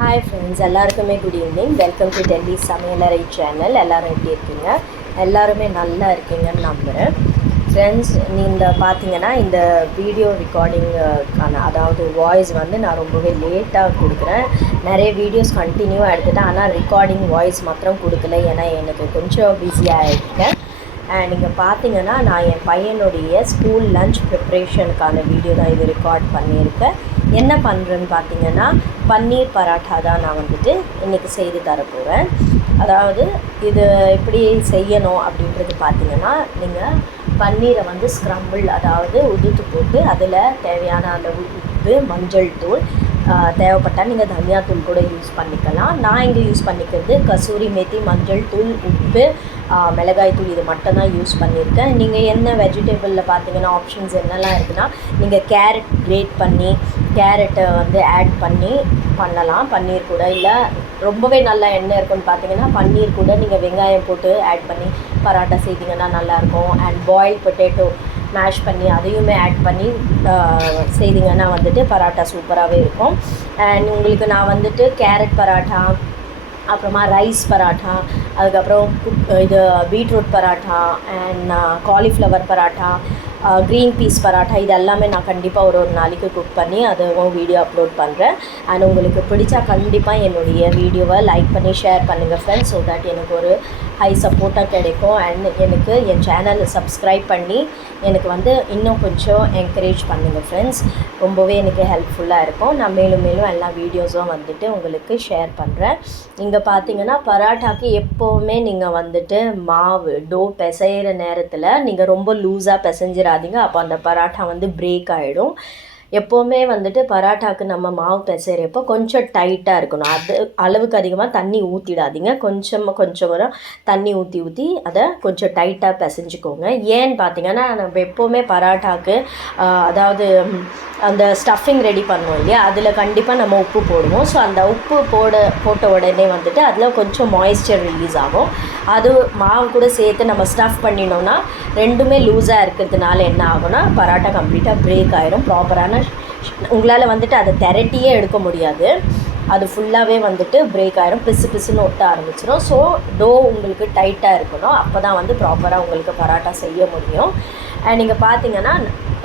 Hi friends, எல்லாருக்குமே good evening. Welcome to Delhi சமையலறை channel. எல்லோரும் எப்படி இருக்கீங்க? எல்லாருமே நல்லா இருக்கீங்கன்னு நம்புகிறேன். ஃப்ரெண்ட்ஸ், நீங்கள் பார்த்தீங்கன்னா இந்த வீடியோ ரெக்கார்டிங்கான அதாவது வாய்ஸ் வந்து நான் ரொம்பவே லேட்டாக கொடுக்குறேன். நிறைய வீடியோஸ் கண்டினியூவாக எடுத்துட்டேன், ஆனால் ரெக்கார்டிங் வாய்ஸ் மாத்திரம் கொடுக்கல. ஏன்னா எனக்கு கொஞ்சம் பிஸியாக இருக்கேன். நீங்கள் பார்த்தீங்கன்னா நான் என் பையனுடைய ஸ்கூல் லஞ்ச் ப்ரிப்ரேஷனுக்கான வீடியோ தான் இது ரெக்கார்ட் பண்ணியிருக்கேன். என்ன பண்ணுறேன்னு பார்த்தீங்கன்னா பன்னீர் பராட்டா தான் நான் வந்துட்டு இன்றைக்கி செய்து தரப்போகிறேன். அதாவது இது எப்படி செய்யணும் அப்படின்றது பார்த்தீங்கன்னா, நீங்கள் பன்னீரை வந்து ஸ்க்ரம்பிள் அதாவது உதுத்து போட்டு அதில் தேவையான அளவு உப்பு, மஞ்சள் தூள், தேவைப்பட்டால் நீங்கள் தனியாத்தூள் கூட யூஸ் பண்ணிக்கலாம். நான் இங்கே யூஸ் பண்ணிக்கிறது கசூரி மேத்தி, மஞ்சள் தூள், உப்பு, மிளகாய் தூள், இது மட்டும் தான் யூஸ் பண்ணியிருக்கேன். நீங்கள் என்ன வெஜிடபிளில் பார்த்தீங்கன்னா ஆப்ஷன்ஸ் என்னெல்லாம் இருக்குன்னா, நீங்கள் கேரட் கிரேட் பண்ணி கேரட்டை வந்து ஆட் பண்ணி பண்ணலாம் பன்னீர் கூட. இல்லை ரொம்பவே நல்லா எண்ணெய் இருக்குன்னு பார்த்தீங்கன்னா பன்னீர் கூட நீங்கள் வெங்காயம் போட்டு ஆட் பண்ணி பராட்டா செய்திங்கன்னா நல்லாயிருக்கும். அண்ட் பாயில் பொட்டேட்டோ மேஷ் பண்ணி அதையுமே ஆட் பண்ணி செய்திங்கன்னா வந்துட்டு பராட்டா சூப்பராகவே இருக்கும். அண்ட் உங்களுக்கு நான் வந்துட்டு கேரட் பராட்டா, அப்புறமா ரைஸ் பராட்டா, அதுக்கப்புறம் இது beetroot parotta and cauliflower parotta, green peas parotta, இது எல்லாமே நான் கண்டிப்பாக ஒரு நாளைக்கு குக் பண்ணி அதுவும் வீடியோ அப்லோட் பண்ணுறேன். அண்ட் உங்களுக்கு பிடிச்சா கண்டிப்பாக என்னுடைய வீடியோவை லைக் பண்ணி ஷேர் பண்ணுங்கள் ஃப்ரெண்ட்ஸ். ஸோ தட் எனக்கு ஒரு ஹை சப்போர்ட்டாக கிடைக்கும். அண்ட் எனக்கு என் சேனலை சப்ஸ்கிரைப் பண்ணி எனக்கு வந்து இன்னும் கொஞ்சம் என்கரேஜ் பண்ணுங்கள் ஃப்ரெண்ட்ஸ். ரொம்பவே எனக்கு ஹெல்ப்ஃபுல்லாக இருக்கும். நான் மேலும் மேலும் எல்லா வீடியோஸும் வந்துட்டு உங்களுக்கு ஷேர் பண்ணுறேன். இங்கே பார்த்தீங்கன்னா பராட்டாக்கு எப்போவுமே நீங்கள் வந்துட்டு மாவு டோ பிசைகிற நேரத்தில் நீங்கள் ரொம்ப லூஸாக பிசைஞ்சிடாதீங்க. அப்போ அந்த பராட்டா வந்து பிரேக் ஆகிடும். எப்போவுமே வந்துட்டு பராட்டாவுக்கு நம்ம மாவு பிசைகிறப்போ கொஞ்சம் டைட்டாக இருக்கணும். அது அளவுக்கு அதிகமாக தண்ணி ஊற்றிடாதீங்க. கொஞ்சம் தண்ணி ஊற்றி அதை கொஞ்சம் டைட்டாக பிசைஞ்சிக்கோங்க. ஏன்னு பார்த்தீங்கன்னா நம்ம எப்போவுமே பராட்டாவுக்கு அதாவது அந்த ஸ்டஃபிங் ரெடி பண்ணுவோம் இல்லையா, அதில் கண்டிப்பாக நம்ம உப்பு போடுவோம். ஸோ அந்த உப்பு போட்ட உடனே வந்துட்டு அதில் கொஞ்சம் மாய்ஸ்சர் ரிலீஸ் ஆகும். அது மாவு கூட சேர்த்து நம்ம ஸ்டஃப் பண்ணினோன்னா ரெண்டுமே லூஸாக இருக்கிறதுனால என்ன ஆகும்னா பராட்டா கம்ப்ளீட்டாக பிரேக் ஆகிடும். ப்ராப்பரான உங்களால் வந்துட்டு அதை திரட்டியே எடுக்க முடியாது. அது ஃபுல்லாகவே வந்துட்டு பிரேக் ஆகிரும், பிசுன்னு ஒட்ட ஆரம்பிச்சிடும். ஸோ டோ உங்களுக்கு டைட்டாக இருக்கணும். அப்போ தான் வந்து ப்ராப்பராக உங்களுக்கு பராட்டா செய்ய முடியும். நீங்கள் பார்த்தீங்கன்னா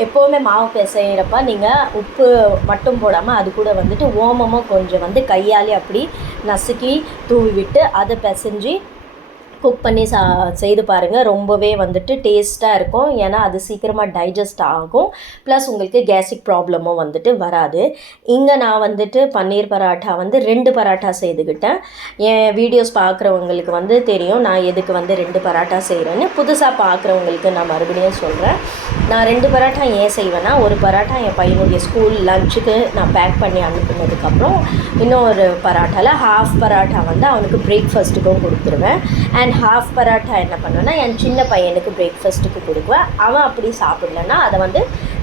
எப்போவுமே மாவு பிசைகிறப்ப நீங்கள் உப்பு மட்டும் போடாமல் அது கூட வந்துட்டு ஓமமும் கொஞ்சம் வந்து கையாலே அப்படி நசுக்கி தூவி விட்டு அதை பிசைஞ்சு குக் பண்ணி செய்து பாருங்கள். ரொம்பவே வந்துட்டு டேஸ்ட்டாக இருக்கும். ஏன்னா அது சீக்கிரமாக டைஜஸ்ட் ஆகும். ப்ளஸ் உங்களுக்கு கேஸ்ட்ரிக் ப்ராப்ளமும் வந்துட்டு வராது. இங்கே நான் வந்துட்டு பன்னீர் பராட்டா வந்து 2 பராட்டா செய்துக்கிட்டேன். என் வீடியோஸ் பார்க்குறவங்களுக்கு வந்து தெரியும் நான் எதுக்கு வந்து 2 பராட்டா செய்கிறேன்னு. புதுசாக பார்க்குறவங்களுக்கு நான் மறுபடியும் சொல்கிறேன். நான் 2 பராட்டா ஏன் செய்வேன்னா, ஒரு பராட்டா என் பையனுடைய ஸ்கூல் லஞ்சுக்கு நான் பேக் பண்ணி அனுப்புனதுக்கப்புறம் இன்னொரு பராட்டாவில் ஹாஃப் பராட்டா வந்து அவனுக்கு பிரேக்ஃபாஸ்ட்டுக்கும் கொடுத்துருவேன். அண்ட் ஹாஃப் பராட்டா என்ன பண்ணுவேன்னா என் சின்ன பையனுக்கு பிரேக்ஃபாஸ்ட்டுக்கு கொடுக்குவேன். அவன் அப்படி சாப்பிட்லன்னா அதை வந்து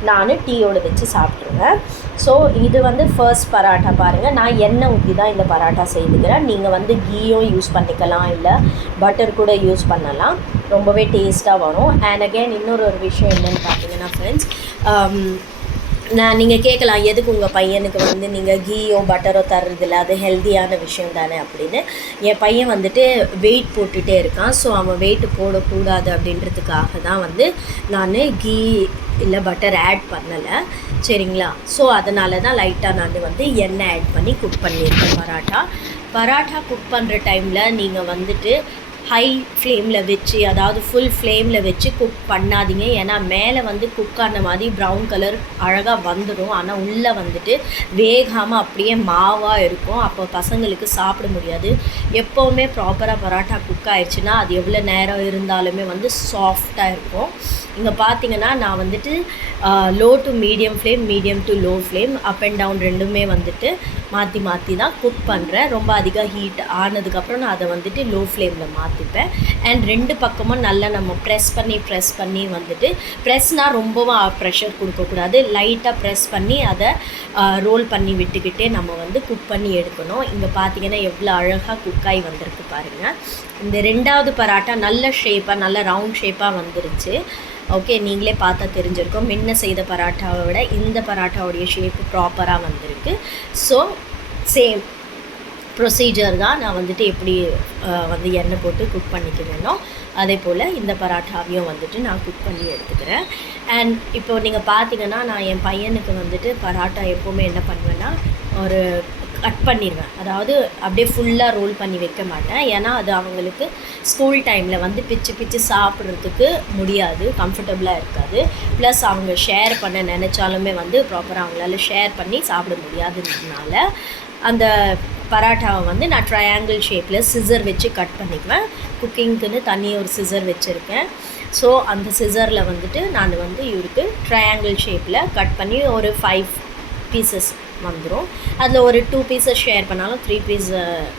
நான் டீயோடு வச்சு சாப்பிட்ருவேன். ஸோ இது வந்து ஃபர்ஸ்ட் பராட்டா பாருங்கள். நான் எண்ணெய் ஊற்றி தான் இந்த பராட்டா செய்துக்கிறேன். நீங்கள் வந்து கீயும் யூஸ் பண்ணிக்கலாம், இல்லை பட்டர் கூட யூஸ் பண்ணலாம். ரொம்பவே டேஸ்ட்டாக வரும். அண்ட் அகெயின் இன்னொரு விஷயம் என்னென்னு பார்த்தீங்கன்னா ஃப்ரெண்ட்ஸ், நீங்கள் கேட்கலாம் எதுக்கு உங்கள் பையனுக்கு வந்து நீங்கள் கீயோ பட்டரோ தர்றதில்ல, அது ஹெல்த்தியான விஷயம் தானே அப்படின்னு. என் பையன் வந்துட்டு வெயிட் போட்டுகிட்டே இருக்கான். ஸோ அவன் வெயிட் போடக்கூடாது அப்படின்றதுக்காக தான் வந்து நான் கீ இல்லை பட்டர் ஆட் பண்ணலை, சரிங்களா. ஸோ அதனால தான் லைட்டாக நான் வந்து எண்ணெய் ஆட் பண்ணி குக் பண்ணியிருக்கேன். பராட்டா குக் பண்ணுற டைமில் நீங்கள் வந்துட்டு ஹை ஃப்ளேமில் வச்சு, அதாவது ஃபுல் ஃப்ளேமில் வச்சு குக் பண்ணாதீங்க. ஏன்னா மேலே வந்து குக் ஆன மாதிரி ப்ரௌன் கலர் அழகாக வந்துடும். ஆனால் உள்ளே வந்துட்டு வேகாமல் அப்படியே மாவாக இருக்கும். அப்போ பசங்களுக்கு சாப்பிட முடியாது. எப்போவுமே ப்ராப்பராக பராட்டா குக் ஆயிடுச்சுன்னா அது எவ்வளோ நேரம் இருந்தாலுமே வந்து சாஃப்டாக இருக்கும். இங்கே பார்த்தீங்கன்னா நான் வந்துட்டு low to medium flame, medium to low flame, up and down ரெண்டுமே வந்துட்டு மாற்றி தான் குக் பண்ணுறேன். ரொம்ப அதிக ஹீட் ஆனதுக்கப்புறம் நான் அதை வந்துட்டு லோ ஃப்ளேமில் மாற்றிப்பேன். அண்ட் 2 பக்கமும் நல்லா நம்ம ப்ரெஸ் பண்ணி வந்துட்டு, ப்ரெஸ்னால் ரொம்பவும் ப்ரெஷர் கொடுக்கக்கூடாது, லைட்டாக ப்ரெஸ் பண்ணி அதை ரோல் பண்ணி விட்டுக்கிட்டே நம்ம வந்து குக் பண்ணி எடுக்கணும். இங்கே பார்த்தீங்கன்னா எவ்வளோ அழகாக குக்காகி வந்திருக்கு பாருங்கள். இந்த 2வது பராட்டா நல்ல ஷேப்பாக, நல்ல ரவுண்ட் ஷேப்பாக வந்துருச்சு. ஓகே, நீங்களே பார்த்தா தெரிஞ்சிருக்கும். முன்ன செய்த பராட்டாவை விட இந்த பராட்டாவுடைய ஷேப்பு ப்ராப்பராக வந்திருக்கு. ஸோ சேம் ப்ரொசீஜர் தான் நான் வந்துட்டு எப்படி வந்து எண்ணெய் போட்டு குக் பண்ணிக்கிறேனோ அதே போல் இந்த பராட்டாவையும் வந்துட்டு நான் குக் பண்ணி எடுத்துக்கிறேன். அண்ட் இப்போது நீங்கள் பார்த்தீங்கன்னா நான் என் பையனுக்கு வந்துட்டு பராட்டா எப்போவுமே என்ன பண்ணுவேன்னா ஒரு கட் பண்ணிடுவேன். அதாவது அப்படியே ஃபுல்லாக ரோல் பண்ணி வைக்க மாட்டேன். ஏன்னா அது அவங்களுக்கு ஸ்கூல் டைமில் வந்து பிச்சு பிச்சு சாப்பிட்றதுக்கு முடியாது, கம்ஃபர்டபுளாக இருக்காது. ப்ளஸ் அவங்க ஷேர் பண்ண நினச்சாலுமே வந்து ப்ராப்பராக அவங்களால ஷேர் பண்ணி சாப்பிட முடியாதுன்றதுனால அந்த பராட்டாவை வந்து நான் ட்ரையாங்கிள் ஷேப்பில் சிசர் வச்சு கட் பண்ணிக்குவேன். குக்கிங்க்குன்னு தனி ஒரு சிசர் வச்சுருக்கேன். ஸோ அந்த சிசரில் வந்துட்டு நான் வந்து இவருக்கு ட்ரையாங்கிள் ஷேப்பில் கட் பண்ணி ஒரு 5 பீசஸ் வந்துடும். அதில் ஒரு 2 பீசஸ் ஷேர் பண்ணாலும் 3 பீஸ்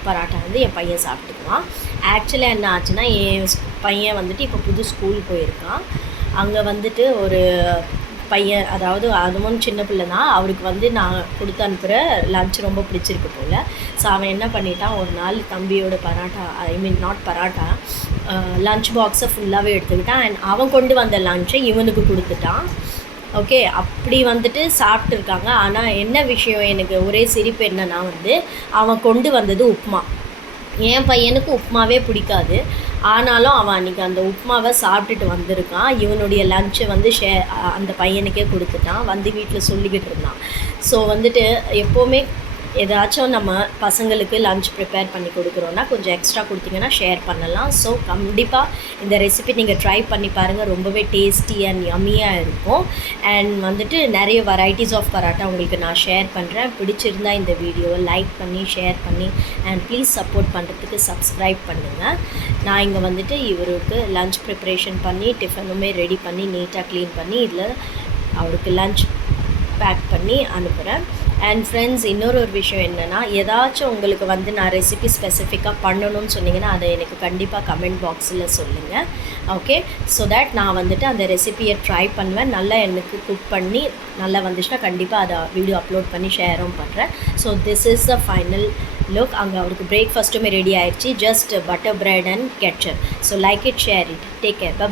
பராட்டா வந்து என் பையன் சாப்பிட்டுக்குவான். ஆக்சுவலாக என்ன ஆச்சுன்னா என் பையன் வந்துட்டு இப்போ புது ஸ்கூல் போயிருக்கான். அங்கே வந்துட்டு ஒரு பையன், அதாவது அதுவும் சின்ன பிள்ளை தான், அவருக்கு வந்து நான் கொடுத்து அனுப்புகிற லன்ச் ரொம்ப பிடிச்சிருக்கு போல். ஸோ அவன் என்ன பண்ணிட்டான், ஒரு நாள் தம்பியோட பராட்டா, ஐ மீன் நாட் பராட்டா, லன்ச் பாக்ஸை ஃபுல்லாகவே எடுத்துக்கிட்டான். அண்ட் அவன் கொண்டு வந்த லன்ச்சை இவனுக்கு கொடுத்துட்டான். ஓகே, அப்படி வந்துட்டு சாப்பிட்ருக்காங்க. ஆனால் என்ன விஷயம், எனக்கு ஒரே சிரிப்பு என்னன்னா வந்து அவன் கொண்டு வந்தது உப்புமா. என் பையனுக்கு உப்புமாவே பிடிக்காது. ஆனாலும் அவன் அன்றைக்கி அந்த உப்புமாவை சாப்பிட்டுட்டு வந்திருக்கான். இவனுடைய லன்ச்சை வந்து அந்த பையனுக்கே கொடுத்துட்டான். வந்து வீட்டில் சொல்லிக்கிட்டு இருந்தான். ஸோ வந்துட்டு எப்போவுமே ஏதாச்சும் நம்ம பசங்களுக்கு லன்ச் ப்ரிப்பேர் பண்ணி கொடுக்குறோன்னா கொஞ்சம் எக்ஸ்ட்ரா கொடுத்தீங்கன்னா ஷேர் பண்ணலாம். ஸோ கண்டிப்பாக இந்த ரெசிபி நீங்கள் ட்ரை பண்ணி பாருங்கள். ரொம்பவே டேஸ்டி அண்ட் யம்மியாக இருக்கும். அண்ட் வந்துட்டு நிறைய வெரைட்டிஸ் ஆஃப் பராட்டா உங்களுக்கு நான் ஷேர் பண்ணுறேன். பிடிச்சிருந்தால் இந்த வீடியோவை லைக் பண்ணி ஷேர் பண்ணி அண்ட் ப்ளீஸ் சப்போர்ட் பண்ணுறதுக்கு சப்ஸ்கிரைப் பண்ணுங்கள். நான் இங்கே வந்துட்டு இவருக்கு லன்ச் ப்ரிப்ரேஷன் பண்ணி டிஃபனுமே ரெடி பண்ணி நீட்டாக க்ளீன் பண்ணி இதில் அவருக்கு லன்ச் பேக் பண்ணி அனுப்புகிறேன். அண்ட் ஃப்ரெண்ட்ஸ், இன்னொரு விஷயம் என்னென்னா, ஏதாச்சும் உங்களுக்கு வந்து நான் ரெசிபி ஸ்பெசிஃபிக்காக பண்ணணும்னு சொன்னிங்கன்னா அதை எனக்கு கண்டிப்பாக கமெண்ட் பாக்ஸில் சொல்லுங்கள். ஓகே, ஸோ தட் நான் வந்துட்டு அந்த ரெசிபியை ட்ரை பண்ணுவேன். நல்லா எனக்கு குக் பண்ணி நல்லா வந்துச்சுன்னா கண்டிப்பாக அதை வீடியோ அப்லோட் பண்ணி ஷேரும் பண்ணுறேன். So this is the final look. அங்கே அவருக்கு பிரேக்ஃபாஸ்ட்டுமே ரெடி ஆகிடுச்சு. Just butter bread and ketchup. So like it, share it, take care, by.